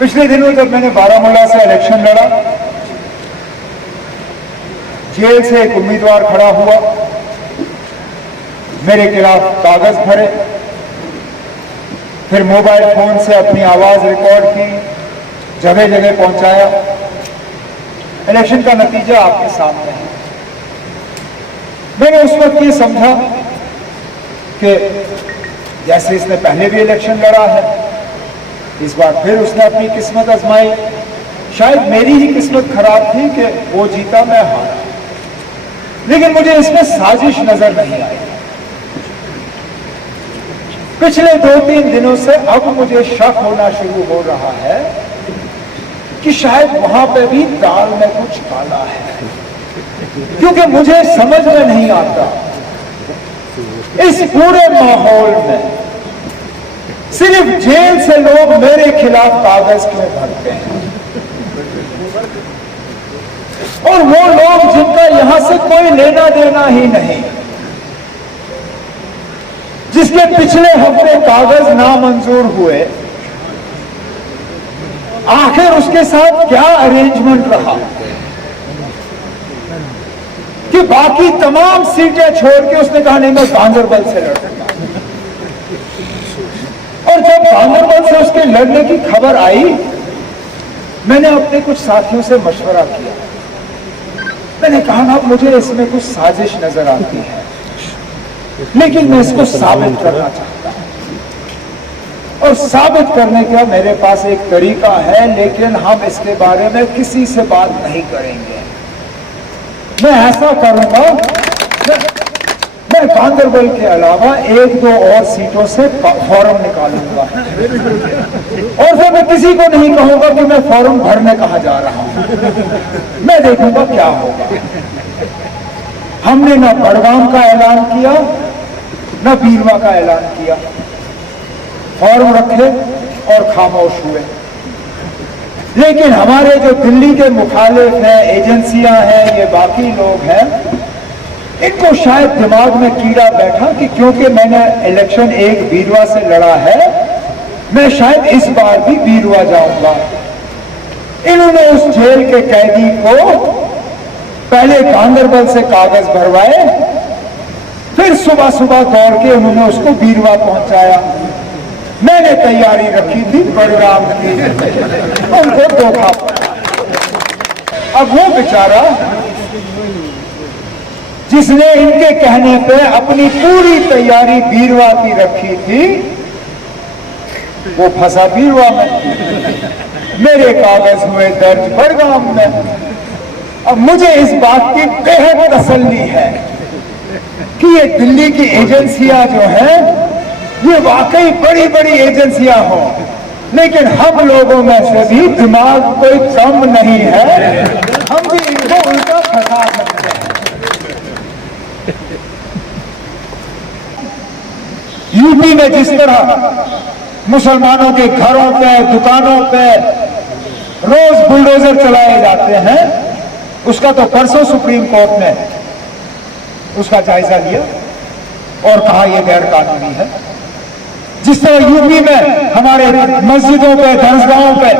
पिछले दिनों जब मैंने बारामूला से इलेक्शन लड़ा, जेल से एक उम्मीदवार खड़ा हुआ, मेरे खिलाफ कागज भरे, फिर मोबाइल फोन से अपनी आवाज रिकॉर्ड की, जगह जगह पहुंचाया। इलेक्शन का नतीजा आपके सामने है। मैंने उस वक्त ये समझा कि जैसे इसने पहले भी इलेक्शन लड़ा है, इस बार फिर उसने अपनी किस्मत आजमाई। शायद मेरी ही किस्मत खराब थी कि वो जीता, मैं हारा, लेकिन मुझे इसमें साजिश नजर नहीं आई। पिछले 2-3 दिनों से अब मुझे शक होना शुरू हो रहा है कि शायद वहां पे भी दाल में कुछ काला है, क्योंकि मुझे समझ में नहीं आता इस पूरे माहौल में सिर्फ जेल से लोग मेरे खिलाफ कागज क्यों भरते हैं, और वो लोग जिनका यहां से कोई लेना देना ही नहीं, जिसके पिछले हफ्ते कागज नामंजूर हुए, आखिर उसके साथ क्या अरेंजमेंट रहा कि बाकी तमाम सीटें छोड़ के उसने कहा नहीं, मैं गांधरबल से लड़ सकता। और जब गांधरबल से उसके लड़ने की खबर आई, मैंने अपने कुछ साथियों से मशवरा किया। मैंने कहा ना, मुझे इसमें कुछ साजिश नजर आती है, लेकिन मैं इसको साबित करना चाहता हूं, और साबित करने का मेरे पास एक तरीका है, लेकिन हम इसके बारे में किसी से बात नहीं करेंगे। मैं ऐसा करूंगा, मैं गांधरबल के अलावा 1-2 और सीटों से फॉर्म निकालूंगा, और फिर मैं किसी को नहीं कहूंगा कि मैं फॉर्म भरने कहा जा रहा हूं। मैं देखूंगा क्या होगा। हमने ना बड़गाम का ऐलान किया, ना बीरवा का ऐलान किया, फॉर्म रखे और खामोश हुए। लेकिन हमारे जो दिल्ली के मुखालिफ हैं, एजेंसियां हैं, ये बाकी लोग हैं, इनको शायद दिमाग में कीड़ा बैठा कि क्योंकि मैंने इलेक्शन एक बीरवा से लड़ा है, मैं शायद इस बार भी बीरवा जाऊंगा। इन्होंने उस जेल के कैदी को पहले गांधरबल से कागज भरवाए, फिर सुबह सुबह दौड़ के उन्होंने उसको बीरवा पहुंचाया। मैंने तैयारी रखी थी बड़गाम की, उनको धोखा पड़ा। अब वो बेचारा जिसने इनके कहने पे अपनी पूरी तैयारी बीरवा की रखी थी, वो फंसा बीरवा में। मेरे कागज हुए दर्ज बड़गाम में। अब मुझे इस बात की बेहद तसल्ली है कि ये दिल्ली की एजेंसियां जो हैं, ये वाकई बड़ी बड़ी एजेंसियां हों, लेकिन हम लोगों में से भी दिमाग कोई कम नहीं है, हम भी इनको उल्टा फंसा सकते हैं। यूपी में जिस तरह मुसलमानों के घरों पे, दुकानों पे रोज बुलडोजर चलाए जाते हैं, उसका तो परसों सुप्रीम कोर्ट ने उसका जायजा लिया और कहा यह गैर कानूनी है। जिस तरह यूपी में हमारे मस्जिदों पे, दरगाहों पे,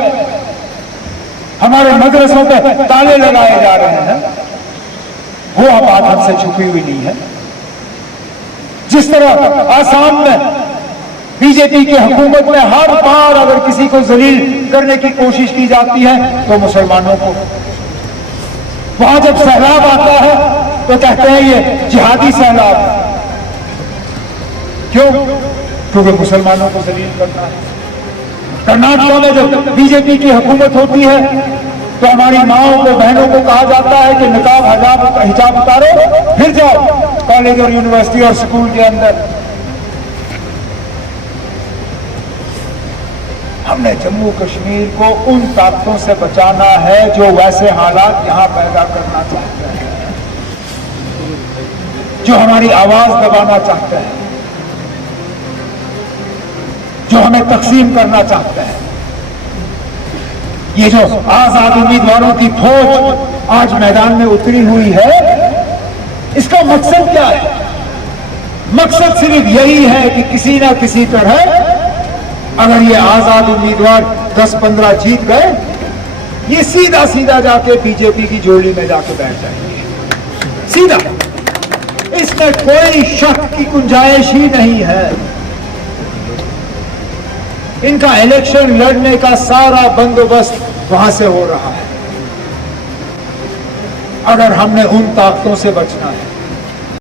हमारे मदरसों पे ताले लगाए जा रहे हैं, वो बात हमसे छुपी हुई नहीं है। जिस तरह आसाम में बीजेपी की हुकूमत में हर बार अगर किसी को जलील करने की कोशिश की जाती है तो मुसलमानों को, वहां जब सैलाब आता है तो कहते हैं ये जिहादी सैलाब। क्यों? क्योंकि मुसलमानों को जलील करना है। कर्नाटक में जब बीजेपी की हुकूमत होती है तो हमारी माओं को, बहनों को कहा जाता है कि निकाब, हिजाब उतारो, फिर जाओ कॉलेज और यूनिवर्सिटी और स्कूल के अंदर। हमने जम्मू कश्मीर को उन ताकतों से बचाना है जो वैसे हालात यहां पैदा करना चाहते हैं, जो हमारी आवाज दबाना चाहते हैं, जो हमें तकसीम करना चाहते हैं। ये जो आजाद उम्मीदवारों की फौज आज मैदान में उतरी हुई है, इसका मकसद क्या है? मकसद सिर्फ यही है कि किसी ना किसी तरह अगर ये आजाद उम्मीदवार 10-15 जीत गए, ये सीधा सीधा जाके बीजेपी की झोली में जाके बैठ जाएंगे, सीधा। इसमें कोई शक की गुंजाइश ही नहीं है। इनका इलेक्शन लड़ने का सारा बंदोबस्त वहां से हो रहा है। अगर हमने उन ताकतों से बचना है,